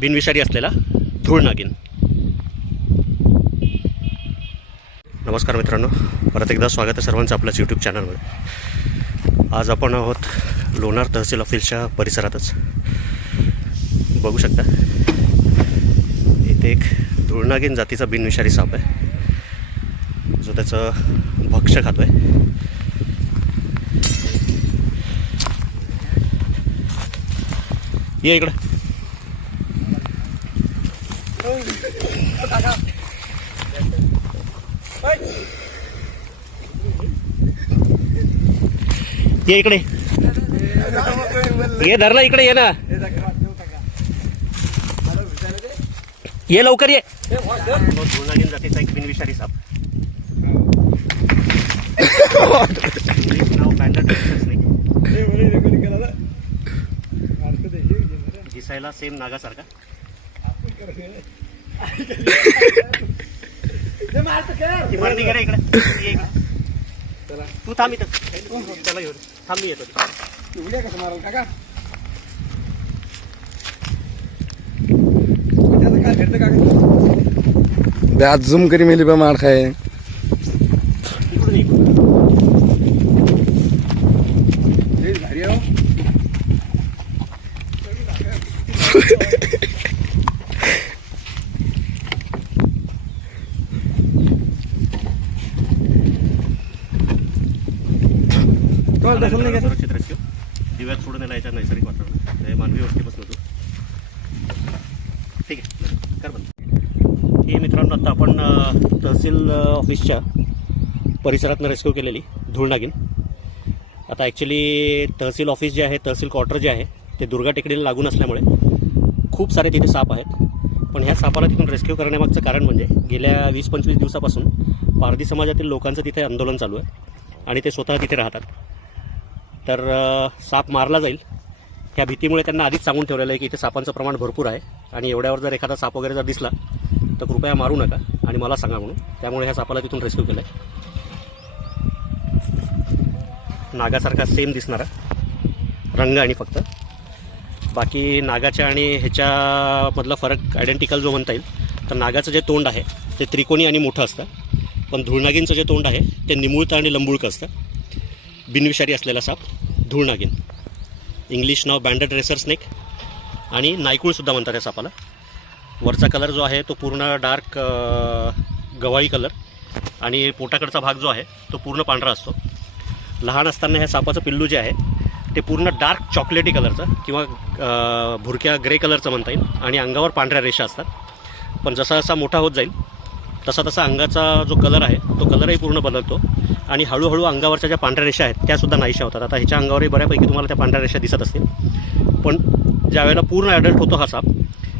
बिनविषारी असलेला धूळ नागिन. नमस्कार मित्रांनो, परत एकदा स्वागत आहे सर्वांचं आपल्याच यूट्यूब चॅनलमध्ये. आज आपण आहोत लोणार तहसील ऑफिसच्या परिसरातच. बघू शकता इथे एक धूळ नागिन जातीचा बिनविषारी साप आहे जो त्याचं भक्ष्य खातो आहे. ये इकडे. ये इकडे, ये धरला इकडे, ये ना, ये लवकर ये. धूळ नागिन जातीचा एक बिनविषारी साप. नाव बँडड रेसर स्नेक. दिसायला सेम नागासारखा. ती मारती का रे इकडे. ये इकडे, तू थांब इथं. चला घेऊन थांब, मी येतो. कसं माराल काका. काय भेटतं काका. आज झूम करी मेली बा मार खाय. इकडून ये. भारी आहे. सुरक्षित रेस्क्यू दिव्यात सोडून यायला याच्या नैसर्गिक वातावरण हे मानवी वस्तीपासून होतो. ठीक आहे, कर बंद. हे मित्रांनो, आता आपण तहसील ऑफिसच्या परिसरातनं रेस्क्यू केलेली धूळ नागिन. आता ॲक्च्युली तहसील ऑफिस जे आहे, तहसील क्वार्टर जे आहे ते दुर्गा टेकडीला लागून असल्यामुळे खूप सारे तिथे साप आहेत. पण ह्या सापाला तिथून रेस्क्यू करण्यामागचं कारण म्हणजे गेल्या 20-25 दिवसापासून पारधी समाजातील लोकांचं तिथे आंदोलन चालू आहे आणि ते स्वतः तिथे राहतात. तर साप मारला जाईल ह्या भीतीमुळे त्यांना आधीच सांगून ठेवलेलं आहे की इथे सापांचं प्रमाण भरपूर आहे आणि एवढ्यावर जर एखादा साप वगैरे जर दिसला तर कृपया मारू नका आणि मला सांगा म्हणून. त्यामुळे ह्या सापाला तिथून रेस्क्यू केलं आहे. नागासारखा सेम दिसणारा रंग आणि फक्त बाकी नागाच्या आणि ह्याच्यामधला फरक आयडेंटिकल जो म्हणता येईल तर नागाचं जे तोंड आहे ते त्रिकोणी आणि मोठं असतं, पण धूळ नागिनचं जे तोंड आहे ते निमुळतं आणि लंबुळकं असतं. बिनविषारी असलेला साप धूळ नागिन. इंग्लिश नाव बँडड रेसर स्नेक आणि नायकुळसुद्धा म्हणतात या सापाला. वरचा कलर जो आहे तो पूर्ण डार्क गव्हाळी कलर आणि पोटाकडचा भाग जो आहे तो पूर्ण पांढरा असतो. लहान असताना ह्या सापाचं पिल्लू जे आहे ते पूर्ण डार्क चॉकलेटी कलरचं किंवा भुरक्या ग्रे कलरचं म्हणता येईल आणि अंगावर पांढऱ्या रेषा असतात. पण जसा जसा मोठा होत जाईल तसा तसा अंगाचा जो कलर आहे तो कलरही पूर्ण बदलतो आणि हळूहळू अंगावरच्या ज्या पांढऱ्या रेषा आहेत त्यासुद्धा नाहीशा होतात. आता ह्याच्या अंगावरही बऱ्यापैकी तुम्हाला त्या पांढऱ्या रेषा दिसत असतील, पण ज्यावेळेला पूर्ण ॲडल्ट होतो हा साप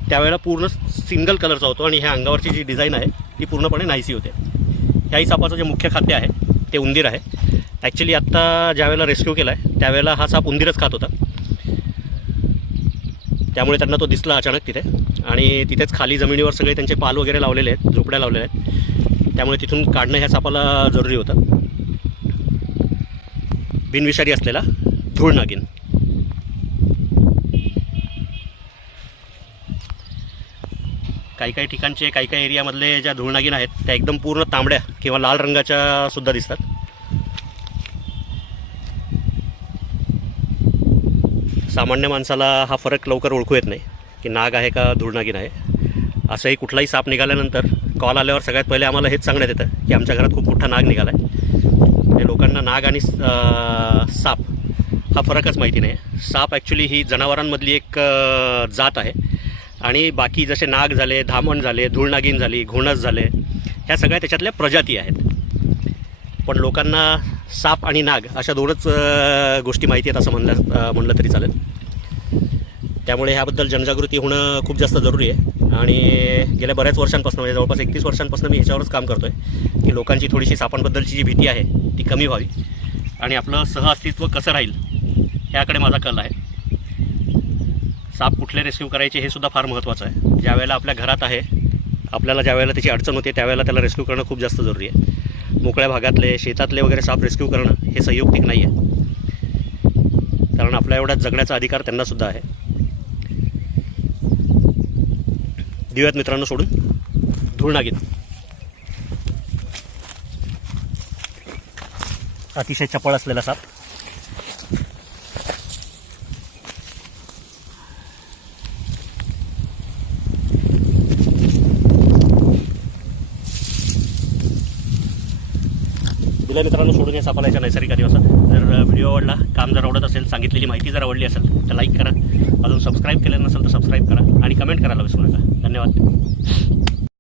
त्यावेळेला पूर्ण सिंगल कलरचा होतो आणि ह्या अंगावरची जी डिझाईन आहे ती पूर्णपणे नाहीशी होते. ह्याही सापाचं जे मुख्य खाद्य आहे ते उंदीर आहे. ॲक्च्युली आत्ता ज्यावेळेला रेस्क्यू केला आहे त्यावेळेला हा साप उंदीरच खात होता, त्यामुळे त्यांना तो दिसला अचानक तिथे. आणि तिथेच खाली जमिनीवर सगळे त्यांचे पाल वगैरे लावलेले आहेत, झोपड्या लावलेल्या आहेत, त्यामुळे तिथून काढणं ह्या सापाला जरुरी होतं. बिनविषारी असलेला धूळ नागिन. काही काही ठिकाणचे काही काही एरियामधले ज्या धूळ नागिन आहेत त्या एकदम पूर्ण तांबड्या किंवा लाल रंगाच्या सुद्धा दिसतात. सामान्य माणसाला हा फरक लवकर ओळखू येत नाही की नाग आहे का धूळ नागिन आहे. असंही कुठलाही साप निघाल्यानंतर कॉल आल्यावर सगळ्यात पहिले आम्हाला हेच सांगण्यात येतं की आमच्या घरात खूप मोठा नाग निघाला आहे. म्हणजे लोकांना नाग आणि साप हा फरकच माहिती नाही. साप ॲक्च्युली ही जनावरांमधली एक जात आहे आणि बाकी जसे नाग झाले, धामण झाले, धूळ नागिन झाली, घोणस झाले, ह्या सगळ्या त्याच्यातल्या प्रजाती आहेत. पण लोकांना साप आणि नाग अशा दोनच गोष्टी माहिती आहेत असं म्हणलं तरी चालेल. त्यामुळे ह्याबद्दल जनजागृती होणं खूप जास्त जरुरी आहे. आणि गेल्या बऱ्याच वर्षांपासून म्हणजे जवळपास 31 वर्षांपासून मी ह्याच्यावरच काम करतो आहे की लोकांची थोडीशी सापांबद्दलची जी भीती आहे ती कमी व्हावी आणि आपलं सहअस्तित्व कसं राहील ह्याकडे माझा कल आहे. साप कुठले रेस्क्यू करायचे हे सुद्धा फार महत्त्वाचं आहे. ज्यावेळेला आपल्या घरात आहे, आपल्याला ज्यावेळेला त्याची अडचण होते त्यावेळेला त्याला रेस्क्यू करणं खूप जास्त जरुरी आहे. मोकळ्या भागातले, शेतातले वगैरे साप रेस्क्यू करणं हे संयुक्तिक नाही आहे, कारण आपल्या एवढ्यात जगण्याचा अधिकार त्यांनासुद्धा आहे. देऊयात मित्रांनो सोडून. धुळनागीन अतिशय चपळ असलेला साप. दिल्या मित्रांनो सोडून या सापाला याच्या नैसर्गिक आदिवासात. जर व्हिडिओ आवडला, काम जर आवडत असेल, सांगितलेली माहिती जर आवडली असेल तर लाईक करा. अजून सबस्क्राईब केलं नसेल तर सबस्क्राईब करा आणि कमेंट करायला विसरू नका. धन्यवाद.